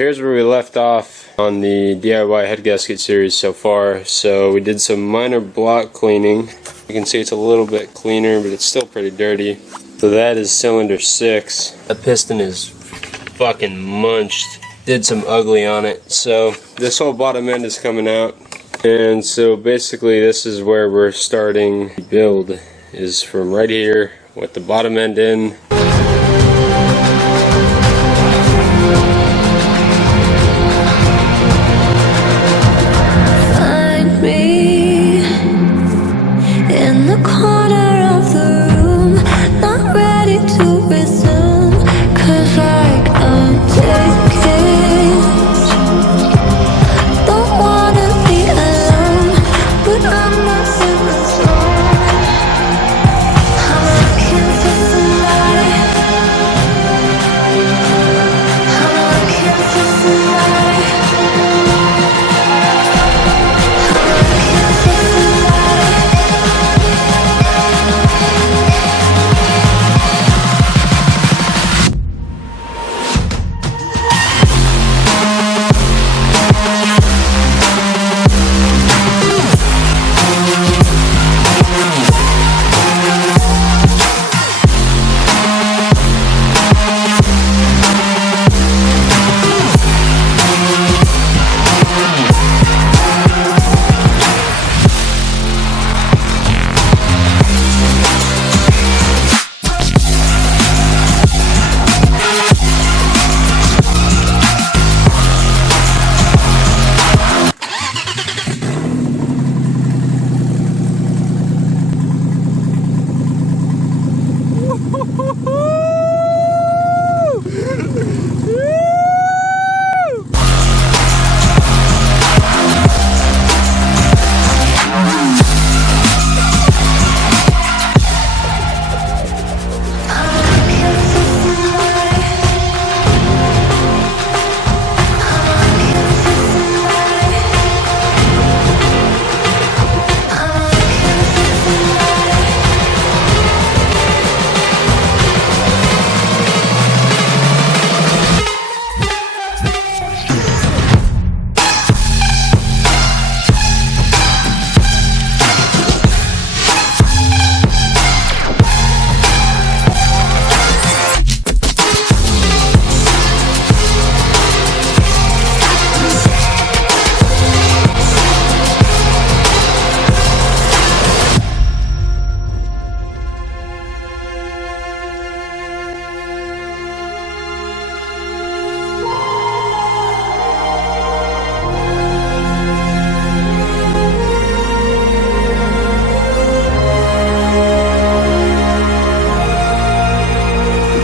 Here's where we left off on the DIY head gasket series so far. So we did some minor block cleaning. You can see it's a little bit cleaner, but it's still pretty dirty. So that is cylinder 6. The piston is fucking munched. Did some ugly on it. So this whole bottom end is coming out. And so basically this is where we're starting to build, is from right here with the bottom end in.